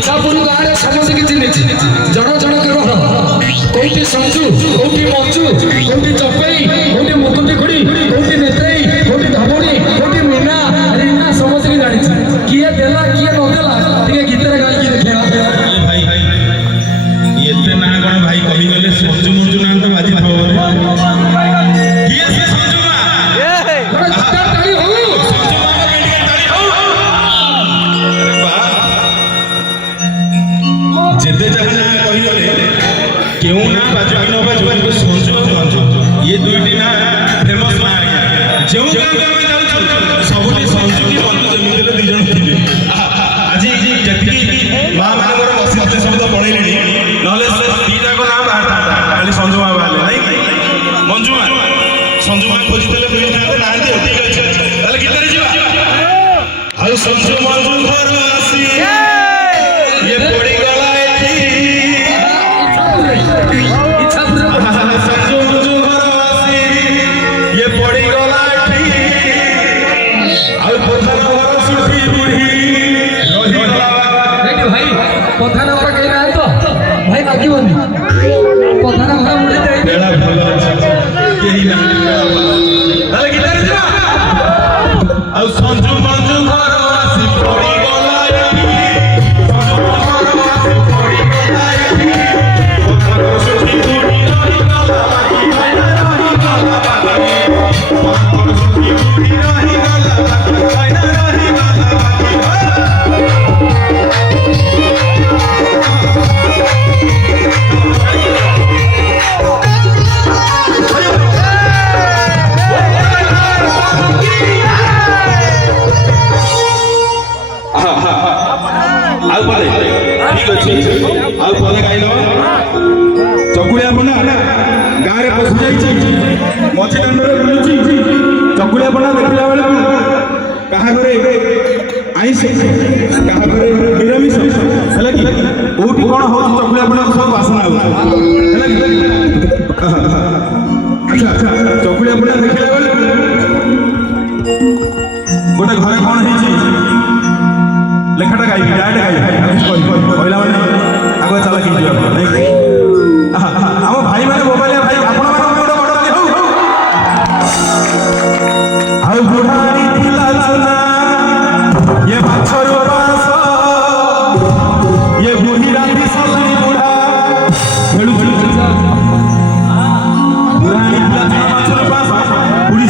इच्छापुर गाँव में समस्त किसी जन जन के घर कौटी संजू कौटी मंजू कौटी चपेई कौटी मुकुंदी खुड़ी कौटी नेत्रई कौटी धमणी कौटी मीना रीना समस्त की जानी किए देला किए न देला ठीक गीत रे गाई की देखिया भाई एते ना कोन भाई कहि गले संजू मंजू ना तो बाजी थो किए से संजू मा ताली हो संजू मा के ताली हो अरे वाह जेते जने कहि गले क्यों ना बाजू कि न बाजू संजू मंजू ये दुईटी ना फेमस ना जो गाँव में जाऊँ सबुठी संजू की मंजू जमीन दी जन थिबे आज जति माँ मान बसी सब तो पढ़े ना दीटा को नाम बाहर था खाली संजू माँ बाहर नहीं मंजू माँ संजू माँ खोजते मिली था ना ठीक अच्छे गीत जा हाउ संजू मंजू घर आसी ये पड़ी गला संजू मंजू घर आसी ये पड़ी गला आउ प्रधान घर सुठी बुढ़ी रही गला भाई पथाना पर कहीं ना तो भाई बाकी बंदी पथाना भरा मुड़े जाए बेड़ा भला यही ना ताले गीत जा आउ संजू मंजू घर आसी पड़ी गला संजू घर आसी पड़ी गला प्रधान सुठी बुढ़ी रही गला रही गला सुठी बुढ़ी रही गला रही आउ पदे ठीक अच्छे आउ पदे गाइल चकुलिया बना गाँव में पशु जाइए मछी दांडे बुलूची चकुलिया बना देखला बेले कहा घरे आईस कहा घरे निरामिष है कि कोठी कौन हो चकुलिया बना सब वासना अच्छा अच्छा चकुलिया बना देखला बेले गोटे घरे कौन है लेखाटा गाई डायरेक्ट गाई कहला मैंने आगे चला कि आम भाई मैंने मोबाइल भाई आपण गोटे बड़ हो आउ बुढ़ारी थिला चुना ये बाछर पास ये बुढ़ी राती सलाई बुढ़ा खेलू खेलू बुढ़ारी थिला चुना बाछर पास बुढ़ी